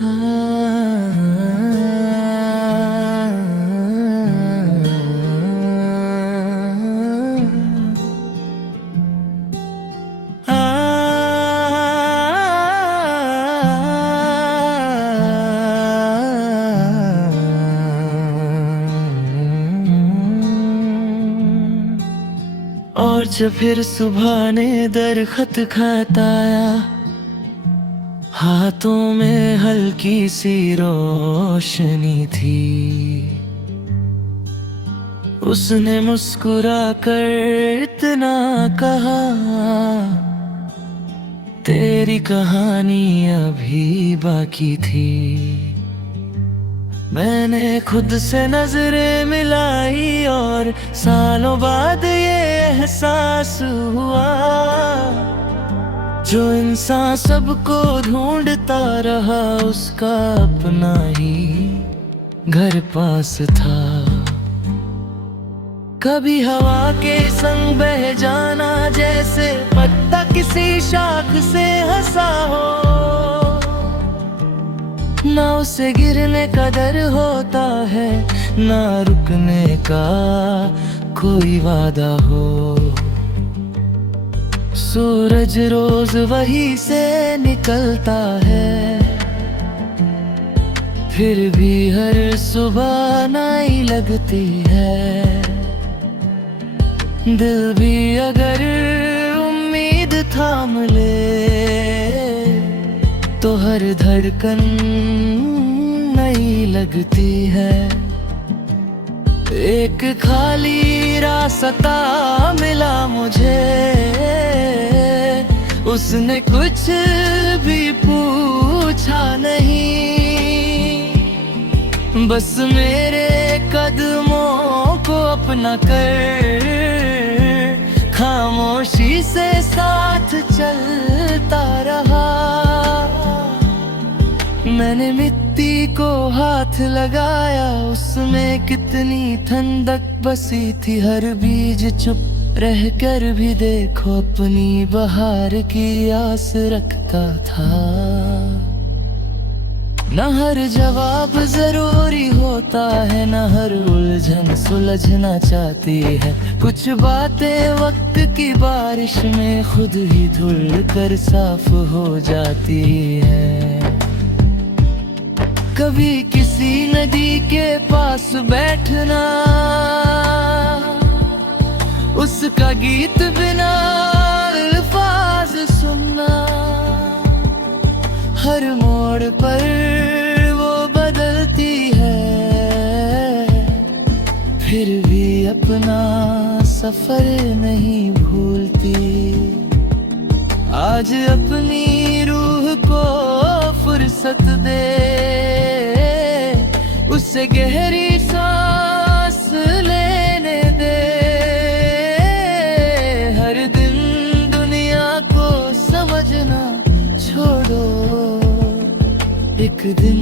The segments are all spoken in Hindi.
और जब फिर सुबह ने दरखत खताया, हाथों में हल्की सी रोशनी थी। उसने मुस्कुरा कर इतना कहा, तेरी कहानी अभी बाकी थी। मैंने खुद से नजरें मिलाई और सालों बाद ये एहसास हुआ, जो इंसान सबको ढूंढता रहा उसका अपना ही घर पास था। कभी हवा के संग बह जाना, जैसे पत्ता किसी शाख से हंसा हो। ना उसे गिरने का डर होता है, ना रुकने का कोई वादा हो। सूरज रोज वही से निकलता है, फिर भी हर सुबह नई लगती है। दिल भी अगर उम्मीद थाम ले, तो हर धड़कन नई लगती है। एक खाली रास्ता मिला मुझे, उसने कुछ भी पूछा नहीं, बस मेरे कदमों को अपना कर खामोशी से साथ चलता रहा। मैंने मिट्टी को हाथ लगाया, उसमें कितनी ठंडक बसी थी। हर बीज चुप रह कर भी देखो अपनी बहार की आस रखता था। न हर जवाब जरूरी होता है, न हर उलझन सुलझना चाहती है। कुछ बातें वक्त की बारिश में खुद ही धुल कर साफ हो जाती है। कभी किसी नदी के पास बैठना, उसका गीत बिना अल्फाज सुनना। हर मोड़ पर वो बदलती है, फिर भी अपना सफर नहीं भूलती। आज अपनी रूह को फुर्सत दे, उससे गहरी सांस लेने दे। हर दिन दुनिया को समझना छोड़ो, एक दिन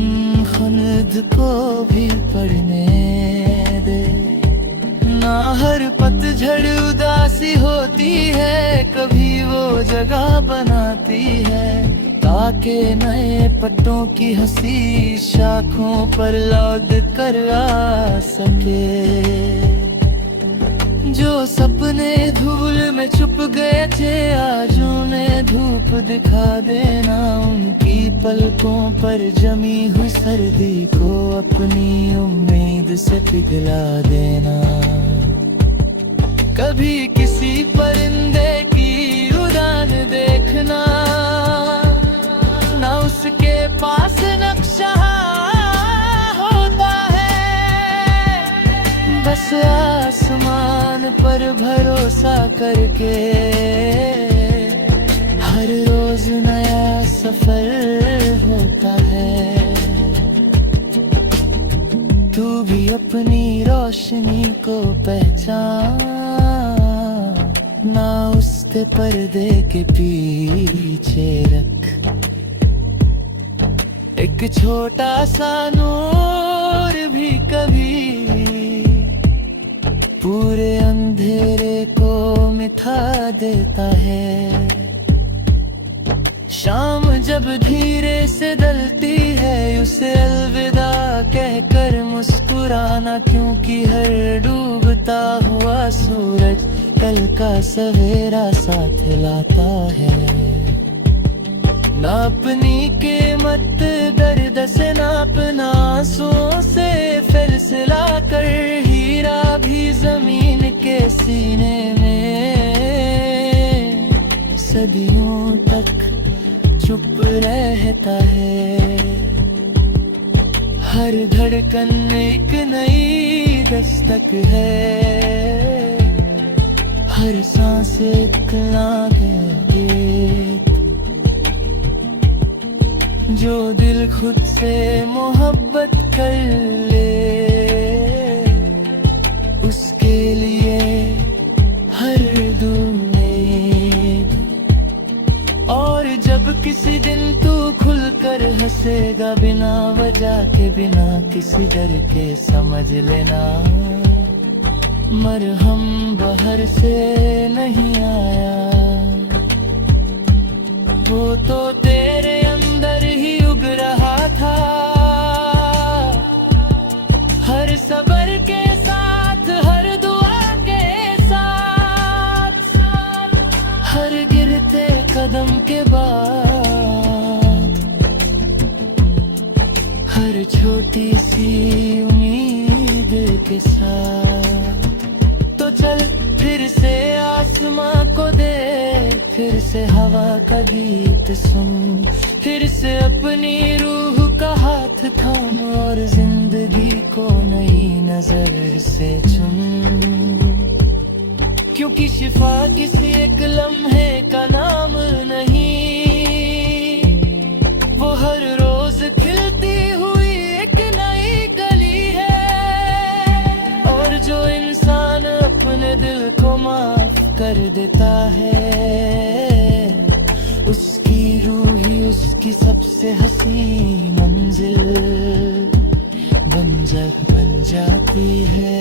खुद को भी पढ़ने दे। ना हर पतझड़ उदासी होती है, कभी वो जगह बनाती है ताकि नए पत्तों की हंसी शाखों पर लौट कर आ सके। जो सपने धूल में छुप गए थे, आज उन्हें धूप दिखा देना। उनकी पलकों पर जमी हुई सर्दी को अपनी उम्मीद से पिघला देना। कभी किसी परिंदे की उड़ान देखना, ना उसके पास नक्शा होता है, बस आसमान पर भरोसा करके हर रोज नया सफर होता है। तू भी अपनी रोशनी को पहचान, ना उसके पर्दे के पीछे रख। एक छोटा सा नूर भी कभी पूरे अंधेरे को मिटा देता है। शाम जब धीरे से डलती है उसे अलविदा कहकर मुस्कुराना, क्योंकि हर डूबता हुआ सूरज कल का सवेरा साथ लाता है। नापनी के मत दर्द से नापना, आंसुओं से फैसला कर, हीरा भी जमीन के सीने में सदियों तक चुप रहता है। हर धड़कन एक नई दस्तक है, हर सांस एक गीत, जो दिल खुद से मोहब्बत कर ले उसके लिए हर उम्मीद। और जब किसी दिन तू खुलकर हंसेगा बिना वजह के, बिना किसी डर के, समझ लेना मरहम बाहर से नहीं आया, वो तो तेरे अंदर ही उग रहा था। हर सबर के साथ, हर दुआ के साथ, हर गिरते कदम के बाद, हर छोटी सी उम्मीद के साथ। तो चल फिर से आसमां को देख, फिर से हवा का गीत सुन, फिर से अपनी रूह का हाथ थाम, और जिंदगी को नई नजर से चुन। क्योंकि शिफा किसी एक लम्हे का नाम नहीं, वो हर रोज खिलती हुई एक नई कली है। और जो इंसान अपने दिल को माफ कर देता है, उसकी रूह ही उसकी सबसे हसीन मंजिल बन जाती है।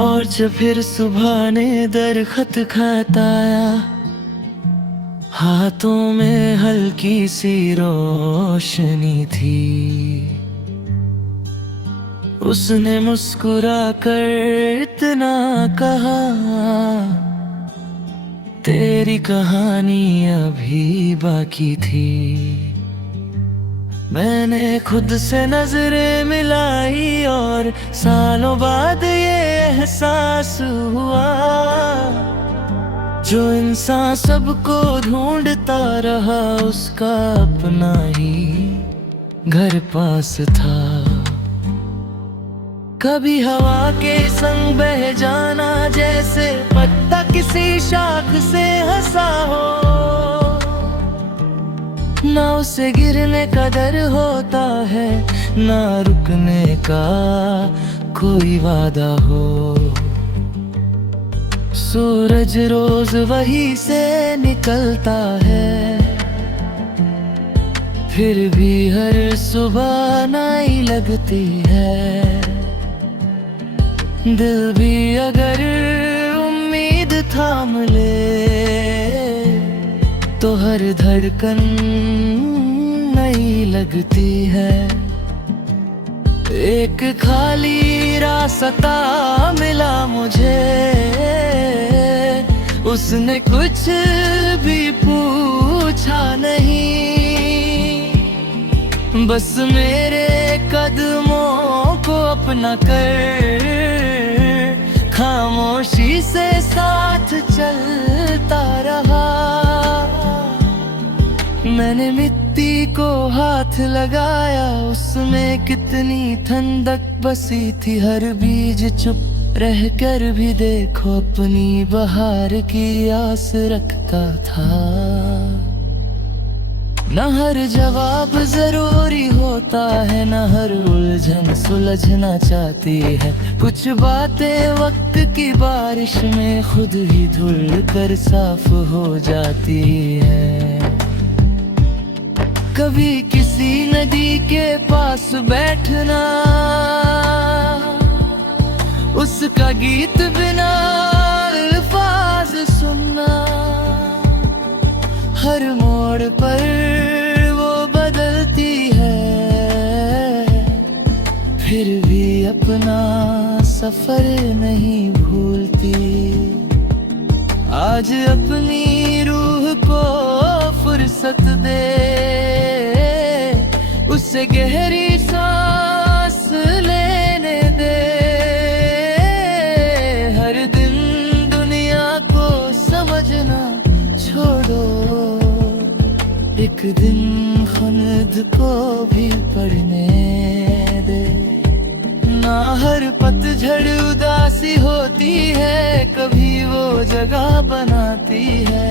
और जब फिर सुबह ने दरखत खताया, हाथों में हल्की सी रोशनी थी, उसने मुस्कुरा कर इतना कहा, तेरी कहानी अभी बाकी थी। मैंने खुद से नजरें मिलाई और सालों बाद ये एहसास हुआ, जो इंसान सबको ढूंढता रहा उसका अपना ही घर पास था। कभी हवा के संग बह जाना, जैसे पत्ता किसी शाख से हंसा हो, ना उसे गिरने का डर होता है, ना रुकने का कोई वादा हो। सूरज रोज वही से निकलता है, फिर भी हर सुबह नई लगती है। दिल भी अगर उम्मीद थाम ले, तो हर धड़कन नई लगती है। एक खाली रास्ता मिला मुझे, उसने कुछ भी पूछा नहीं, बस मेरे कदमों को अपना कर खामोशी से साथ चलता रहा। मैंने मिट्टी को हाथ लगाया, उसमें कितनी ठंडक बसी थी। हर बीज चुप रहकर भी देखो अपनी बहार की आस रखता था। न हर जवाब जरूरी होता है, न हर उलझन सुलझना चाहती है। कुछ बातें वक्त की बारिश में खुद ही धुल कर साफ हो जाती है। कभी किसी नदी के पास बैठना, उसका गीत बिना अल्फाज सुनना, हर मोड़ पर वो बदलती है, फिर भी अपना सफर नहीं भूलती। आज अपनी रूह को फुर्सत दे, उससे गहरी सांस लेने दे। हर दिन दुनिया को समझना छोड़ो, एक दिन खुद को भी पढ़ने दे। ना हर पतझड़ उदासी होती है, कभी वो जगह बनाती है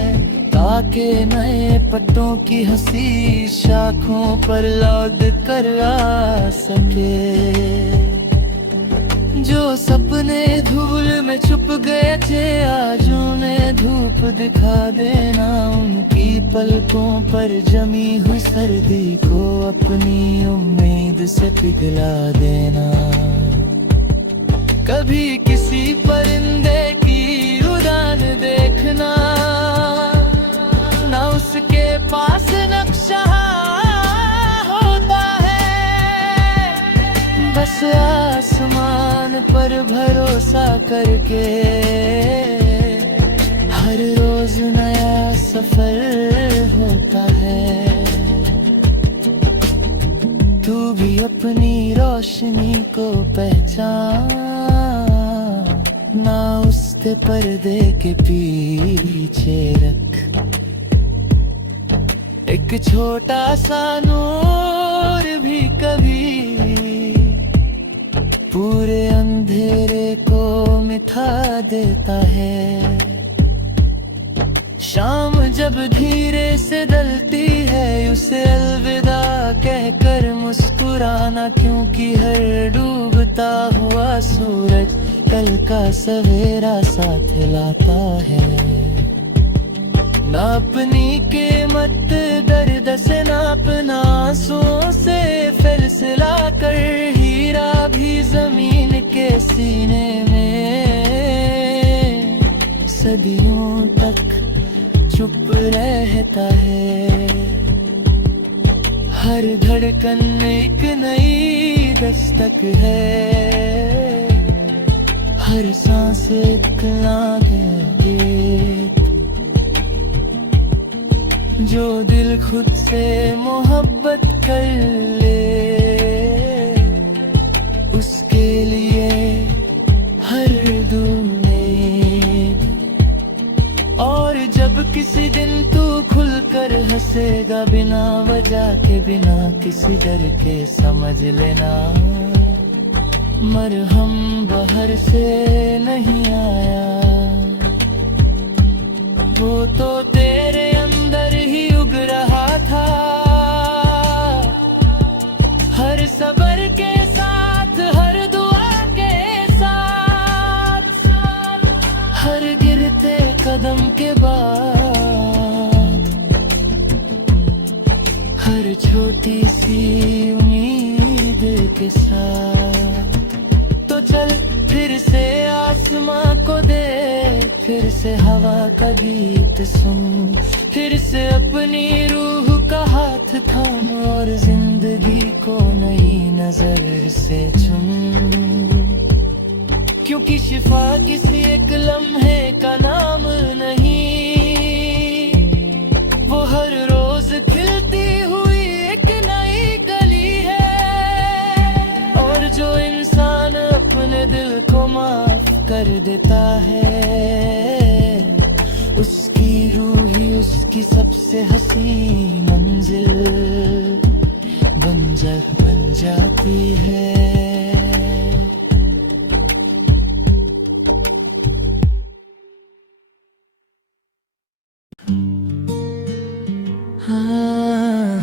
ताकि नए पत्तों की हंसी शाखों पर लौट कर आ सके। जो सपने धूल में छुप गए थे, आज उन्हें धूप दिखा देना। उनकी पलकों पर जमी हुई सर्दी को अपनी उम्मीद से पिघला देना। कभी किसी परिंदे की उड़ान देखना, ना उसके पास नक्शा होता है, बस आसमान पर भरोसा करके हर रोज नया सफर होता है। तू भी अपनी रोशनी को पहचान, ना उसके पर्दे के पीछे रख। एक छोटा सा नूर भी कभी पूरे अंधेरे को मिटा देता है। शाम जब धीरे से ढलती है, उसे अलविदा कहकर मुस्कुराना, क्योंकि हर डूबता हुआ सूरज कल का सवेरा साथ लाता है। ना अपनी कीमत दर्द से नापना, आंसुओं से फैसला कर। हीरा भी जमीन के सीने में सदियों तक चुप रहता है। हर धड़कन एक नई दस्तक है, हर सांस एक गीत। जो दिल खुद से मोहब्बत कर ले, उसके लिए हर उम्मीद। और जब किसी दिन तू खुलकर हंसेगा, बिना वजह के बिना किसी डर के, समझ लेना मरहम बाहर से नहीं आया, वो तो तेरे अंदर ही उग रहा था। हर सबर के साथ, हर दुआ के साथ, हर गिरते कदम के बाद, हर छोटी सी उम्मीद के साथ। तो चल फिर से आसमां को देख, फिर से हवा का गीत सुन, फिर से अपनी रूह का हाथ थाम, और जिंदगी को नई नजर से चुन। क्योंकि शिफा किसी एक लम्हे का नाम नहीं, वो हर रोज खिलती हुई एक नई कली है। और जो इंसान अपने दिल को माफ कर देता है, उसकी रूह ही उसकी सबसे हसीन मंजिल बन जाती है। हाँ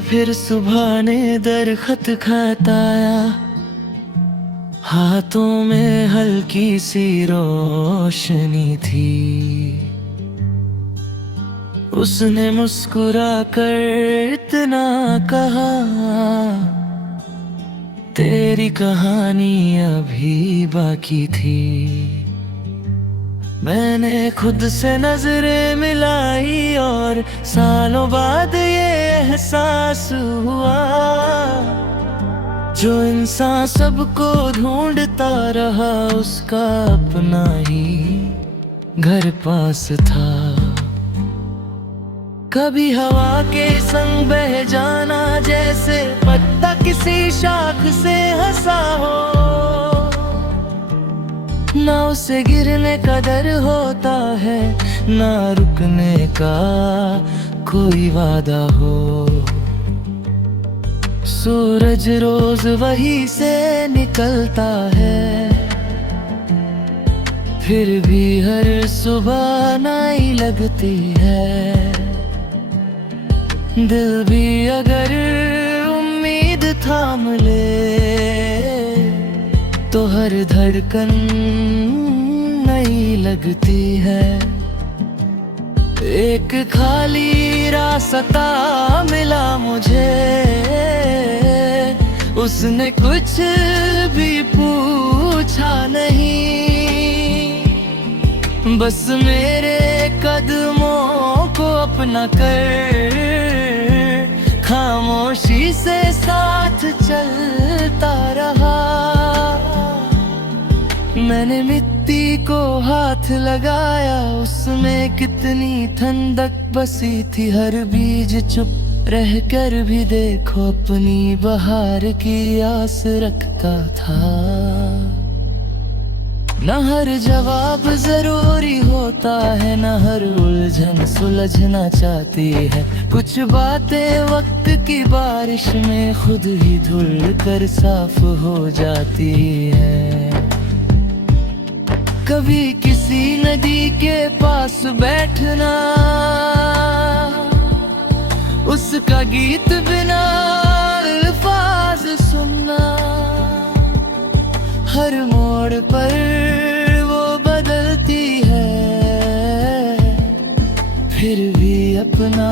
फिर सुबह ने दरखत खताया, हाथों में हल्की सी रोशनी थी। उसने मुस्कुरा कर इतना कहा, तेरी कहानी अभी बाकी थी। मैंने खुद से नजरें मिलाई और सालों बाद ये एहसास हुआ, जो इंसान सबको ढूंढता रहा उसका अपना ही घर पास था। कभी हवा के संग बह जाना, जैसे पत्ता किसी शाख से हंसा हो, ना उसे गिरने का डर होता है, ना रुकने का कोई वादा हो। सूरज रोज वही से निकलता है, फिर भी हर सुबह नई लगती है। दिल भी अगर उम्मीद थाम ले, तो हर धड़कन नई लगती है। एक खाली रास्ता मिला मुझे, उसने कुछ भी पूछा नहीं, बस मेरे कदमों को अपना कर खामोशी से साथ चलता रहा। मैंने मिट्टी को हाथ लगाया, उसमें कितनी ठंडक बसी थी। हर बीज चुप रह कर भी देखो अपनी बहार की आस रखता था। न हर जवाब जरूरी होता है, न हर उलझन सुलझना चाहती है। कुछ बातें वक्त की बारिश में खुद ही धुल कर साफ हो जाती है। कभी किसी नदी के पास बैठना, उसका गीत बिना अल्फाज सुनना, हर मोड़ पर वो बदलती है, फिर भी अपना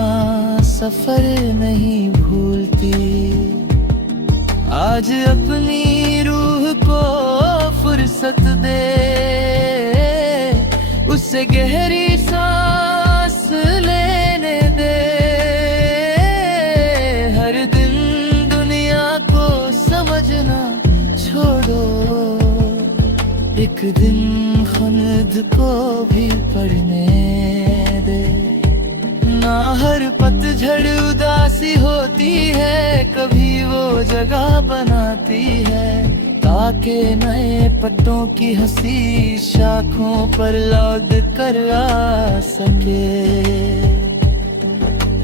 सफर नहीं भूलती। आज अपनी रूह को फुर्सत दे, उससे गहरी सांस लेने दे। हर दिन दुनिया को समझना छोड़ो, एक दिन खुद को भी पढ़ने दे। ना हर पतझड़ उदासी होती है, कभी वो जगह बनाती है, ताकि नए पत्तों की हंसी शाखों पर लौट कर आ सके।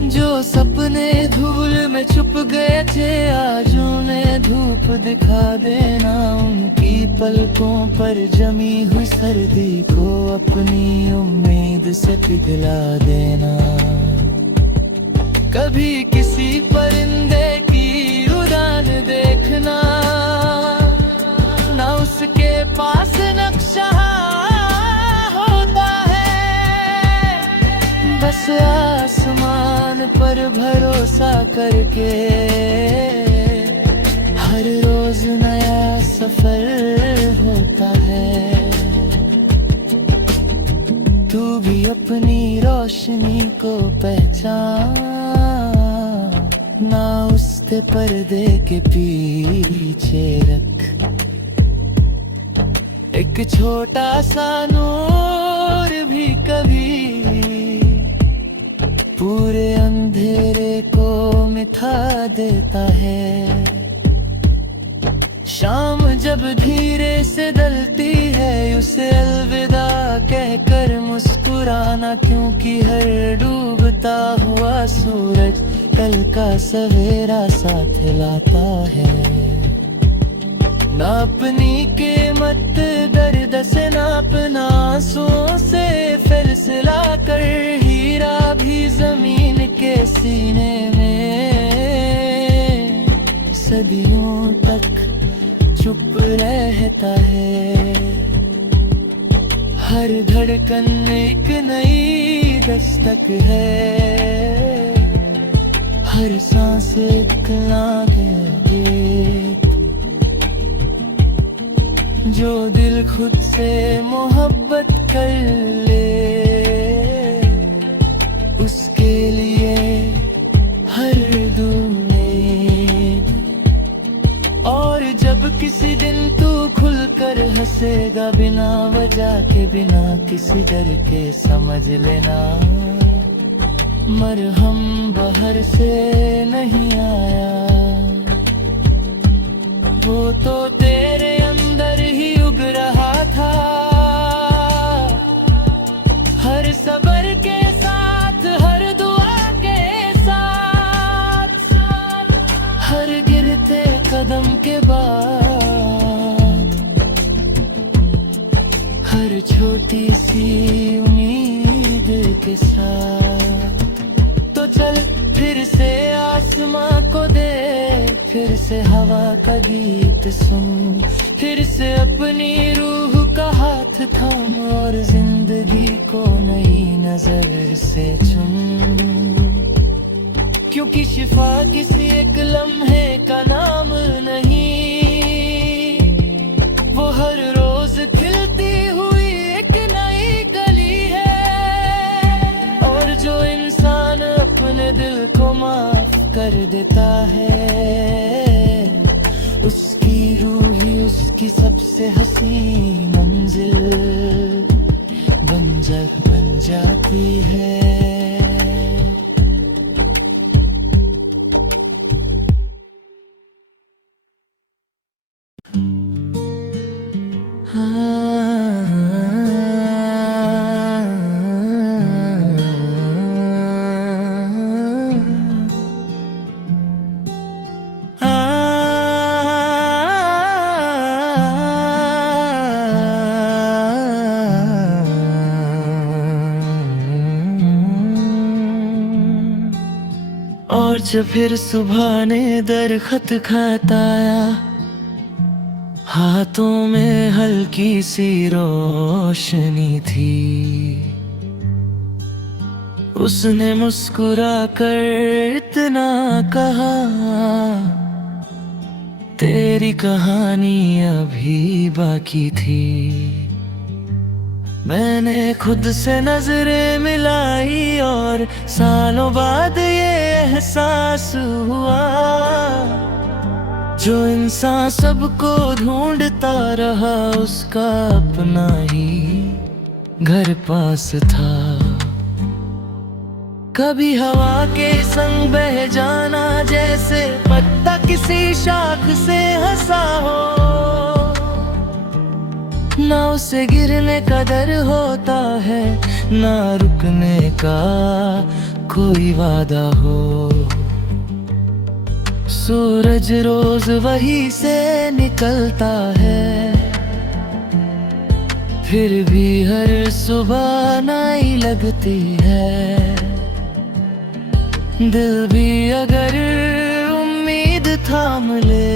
जो सपने धूल में छुप गए थे, आज उन्हें धूप दिखा देना। उनकी पलकों पर जमी हुई सर्दी को अपनी उम्मीद से पिघला देना। कभी किसी परिंदे की उड़ान देखना, ना उसके पास नक्शा होता है, बस आसमान पर भरोसा करके हर रोज नया सफर होता है। तू भी अपनी रोशनी को पहचान, ना उसके पर्दे के पीछे रख। एक छोटा सा नूर भी कभी पूरे अंधेरे को मिटा देता है। शाम जब धीरे से ढलती है, उसे अलविदा कहकर मुस्कुराना, क्योंकि हर डूबता हुआ सूरज कल का सवेरा साथ लाता है। ना अपनी कीमत दर्द से नापना, आंसुओं से फैसला कर हीरा भी जमीन के सीने में सदियों तक चुप रहता है। हर धड़कन एक नई दस्तक है, हर सांस एक गीत। जो दिल खुद से मोहब्बत कर ले, उसके लिए हर दूर। और जब किसी दिन तू खुलकर हंसेगा बिना वजह के, बिना किसी डर के, समझ लेना मरहम बाहर से नहीं आया, वो तो तेरे अंदर ही उग रहा था। हर सबर के साथ, हर दुआ के साथ, हर गिरते कदम के बाद, हर छोटी सी उम्मीद के साथ। तो चल फिर से आसमां को देख, फिर से हवा का गीत सुन, फिर से अपनी रूह का हाथ थाम, और जिंदगी को नई नजर से चुन। क्योंकि शिफा किसी एक लम्हे का नाम नहीं, वो हर रोज खिलती हुई एक नई गली है। और जो इंसान अपने दिल को माफ कर देता है, उसकी रूह ही उसकी सबसे हसीन मंजिल बन जाती है। और जब फिर सुबह ने दरखत खताया, हाथों में हल्की सी रोशनी थी। उसने मुस्कुरा कर इतना कहा, तेरी कहानी अभी बाकी थी। मैंने खुद से नजरें मिलाई और सालों बाद ये एहसास हुआ, जो इंसान सबको ढूंढता रहा, उसका अपना ही घर पास था। कभी हवा के संग बह जाना, जैसे पत्ता किसी शाख से हंसा हो, ना उसे गिरने का डर होता है, ना रुकने का कोई वादा हो। सूरज रोज वही से निकलता है, फिर भी हर सुबह नई लगती है। दिल भी अगर उम्मीद थाम ले,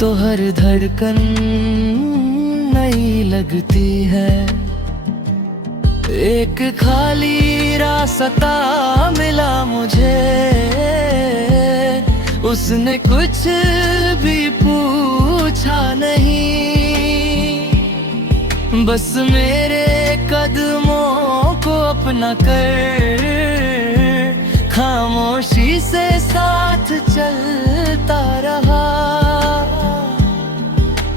तो हर धड़कन नई लगती है। एक खाली रास्ता मिला मुझे, उसने कुछ भी पूछा नहीं, बस मेरे कदमों को अपना कर खामोशी से साथ चलता रहा।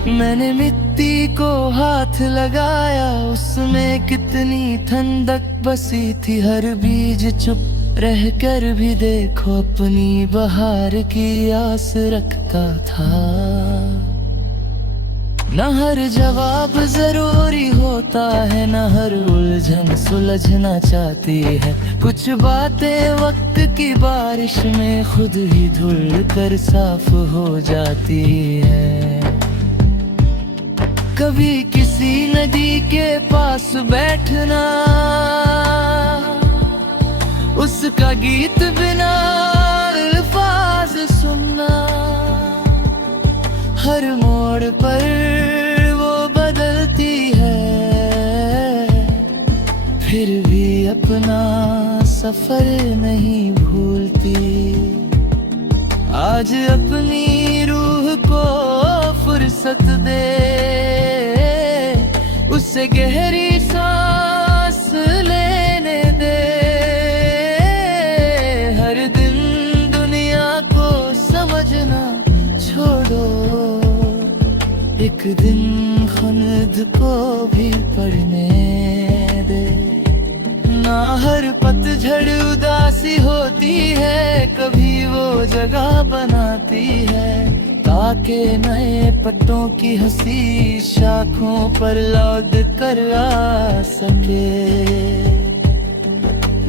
मैंने मिट्टी को हाथ लगाया, उसमें कितनी ठंडक बसी थी। हर बीज चुप रह कर भी देखो, अपनी बहार की आस रखता था। न हर जवाब जरूरी होता है, न हर उलझन सुलझना चाहती है। कुछ बातें वक्त की बारिश में खुद ही धुल कर साफ हो जाती है। कभी किसी नदी के पास बैठना, उसका गीत बिना अल्फाज सुन मोड़ पर वो बदलती है, फिर भी अपना सफर नहीं भूलती। आज अपनी रूह को फुर्सत दे, उससे गहरी सांस लेने दे। हर दिन दुनिया को समझना छोड़ो, एक दिन खुद को भी पढ़ने दे। ना हर पतझड़ उदासी होती है, कभी वो जगह बनाती है ताकि नए पत्तों की हंसी शाखों पर लौट कर आ सके।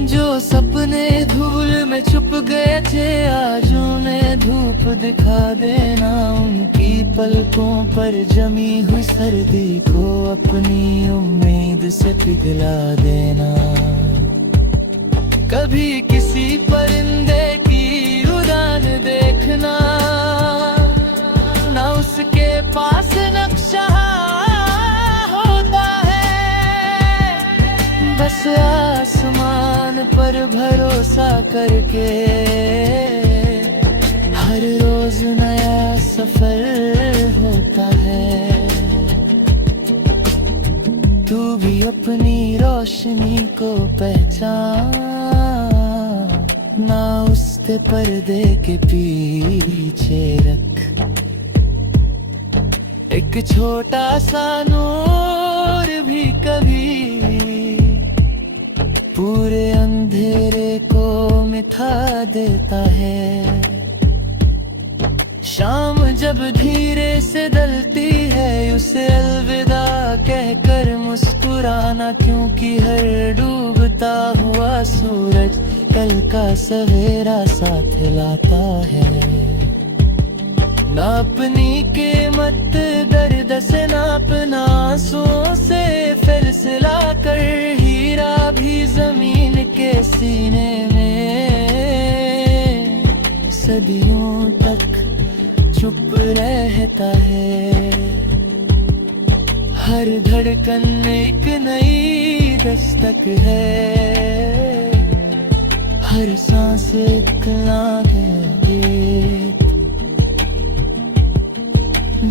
जो सपने धूल में छुप गए थे, आज उन्हें धूप दिखा देना। उनकी पलकों पर जमी हुई सर्दी को अपनी उम्मीद से पिघला देना। कभी किसी परिंदे की उड़ान देखना, ना उसके पास नक्शा होता है। बस आसमान पर भरोसा करके हर रोज नया सफर होता है। तू भी अपनी रोशनी को पहचान, ना उसके पर्दे के पीछे रख। एक छोटा सा नूर भी कभी पूरे अंधेरे को मिटा देता है। शाम जब धीरे से ढलती है, उसे अलविदा कहकर मुस्कुराना, क्योंकि हर डूबता हुआ सूरज कल का सवेरा साथ लाता है। ना अपनी कीमत दर्द से नापना, आंसुओं से फैसला कर। हीरा भी जमीन के सीने में सदियों तक चुप रहता है। हर धड़कन एक नई दस्तक है, हर सांस एक गीत।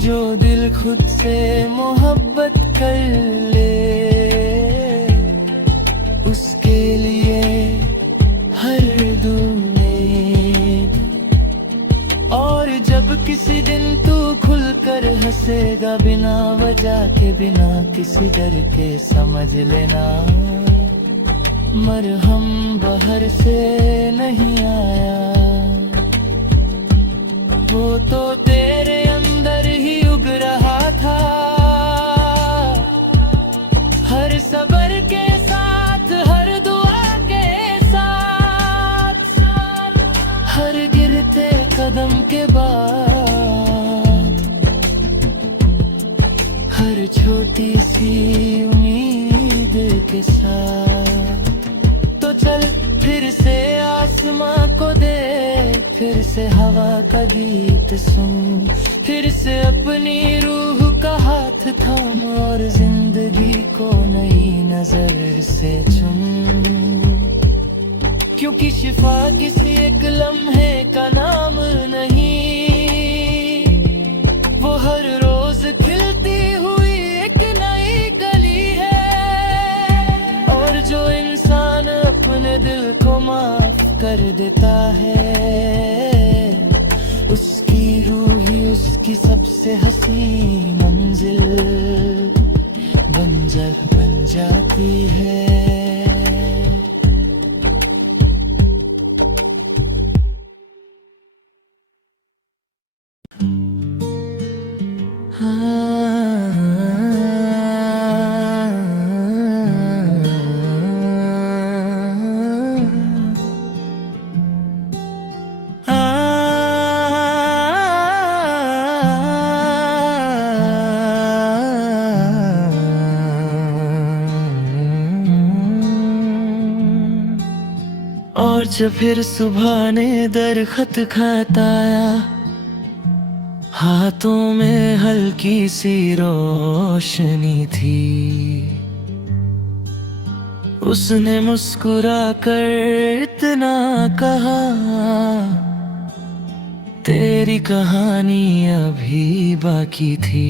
जो दिल खुद से मोहब्बत कर ले, उसके लिए हर उम्मीद। और जब किसी दिन तू खुलकर हंसेगा, बिना वजह के बिना किसी डर के, समझ लेना मरहम बाहर से नहीं आया। वो तो तेरे अंदर ही उग रहा था, हर सबर के साथ, हर दुआ के साथ, हर गिरते कदम के बाद, हर छोटी सी उम्मीद के साथ। तो चल फिर से आसमां को देख, फिर से हवा का गीत सुन, फिर से अपनी रूह का हाथ थाम, और जिंदगी को नई नजर से चुन। क्योंकि शिफा किसी एक लम्हे का नाम नहीं, वो हर रोज खिलती हुई एक नई कली है। और जो इंसान अपने दिल को माफ कर देता है, उसकी रूह ही उसकी सबसे हसीन मंजिल बन जाती है। और जब फिर सुबह ने दरखत खताया, हाथों में हल्की सी रोशनी थी। उसने मुस्कुरा कर इतना कहा, तेरी कहानी अभी बाकी थी।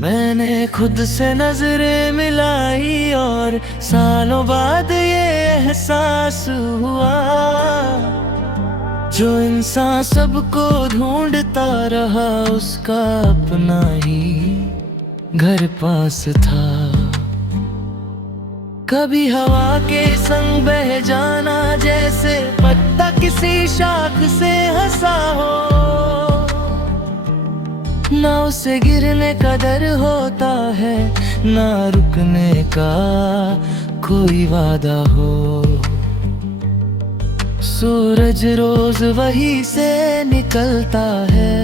मैंने खुद से नजरें मिलाई और सालों बाद ये एहसास हुआ, जो इंसान सबको ढूंढता रहा उसका अपना ही घर पास था। कभी हवा के संग बह जाना, जैसे पत्ता किसी शाख से हंसा हो। ना उसे गिरने का डर होता है, ना रुकने का कोई वादा हो। सूरज रोज वही से निकलता है,